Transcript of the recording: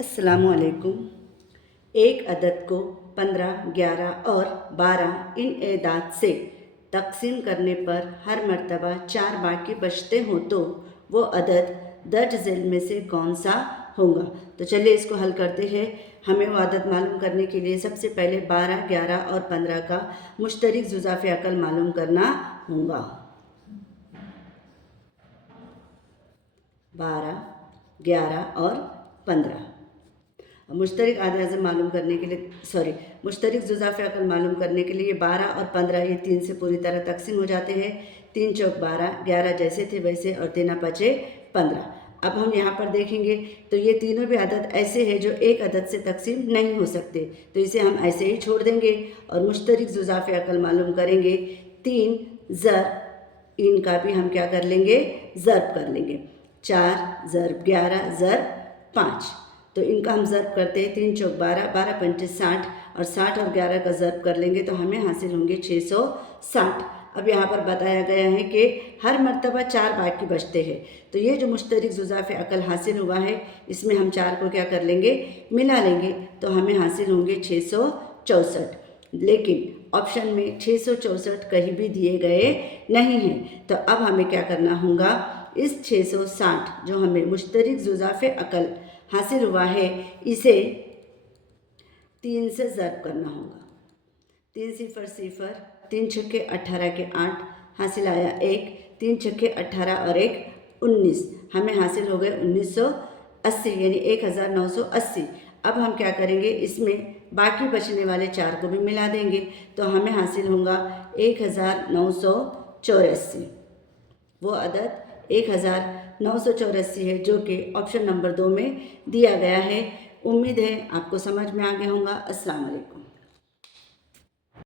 अस्सलामुअलैकुम। एक अदद को 15, 11 और 12 इन एदाद से तकसीम करने पर हर मर्तबा 4 बाकी बचते हों तो वो अदद दर्ज झेल में से कौन सा होगा। तो चलिए इसको हल करते हैं। हमें वो अदद मालूम करने के लिए सबसे पहले 12, 11 और 15 का मुश्तरक जुज़ाफ़ अक़ल मालूम करना होगा। 12, 11 और 15 मुश्तरक आदाज़ मालूम करने के लिए मुश्तरक जुज़ाफ़ अक़ल मालूम करने के लिए 12 और 15 ये 3 से पूरी तरह तकसीम हो जाते हैं। 3 चौक 12, 11 जैसे थे वैसे और 3 पचे 15। अब हम यहाँ पर देखेंगे तो ये तीनों भी अदद ऐसे हैं जो एक अदद से तकसीम नहीं हो सकते, तो इसे हम ऐसे ही छोड़ देंगे और मुश्तरक जुज़ाफ़ अक़ल मालूम करेंगे। 3 ज़र इनका भी हम क्या कर लेंगे, ज़र्ब कर लेंगे। 4 ज़र्ब 11 ज़र्ब 5, तो इनका हम ज़र्ब करते हैं। 3 चौक 12, 12 पंचे 60 और 60 और 11 का ज़र्ब कर लेंगे तो हमें हासिल होंगे 660। अब यहाँ पर बताया गया है कि हर मर्तबा 4 बाकी बचते हैं, तो ये जो मुश्तरक जुज़ाफ़ अक़ल हासिल हुआ है इसमें हम 4 को क्या कर लेंगे, मिला लेंगे, तो हमें हासिल होंगे 664। लेकिन ऑप्शन में 664 कहीं भी दिए गए नहीं हैं, तो अब हमें क्या करना होगा, इस 660 जो हमें मुश्तरक जुज़ाफ़ अक़ल हासिल हुआ है इसे 3 से ज़र्ब करना होगा। 3 सिफर सिफर, 3 छक्के 18 के 8, हासिल आया 1। 3 छक्के 18 और 1 19, हमें हासिल हो गए 1980 यानी 1980। अब हम क्या करेंगे, इसमें बाकी बचने वाले 4 को भी मिला देंगे तो हमें हासिल होगा 1984। वो अदद 1984 है जो कि ऑप्शन नंबर 2 में दिया गया है। उम्मीद है आपको समझ में आ गया होगा। अस्सलाम वालेकुम।